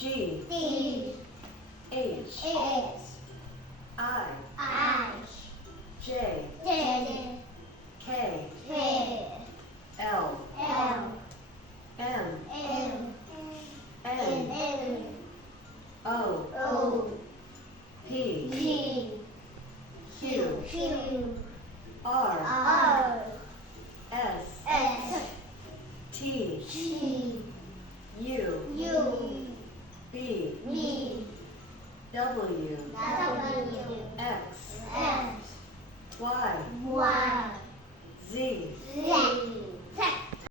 G D H H I I J J K K L L M M N N O O P P Q Q R R S S T T U U B V W W X X Y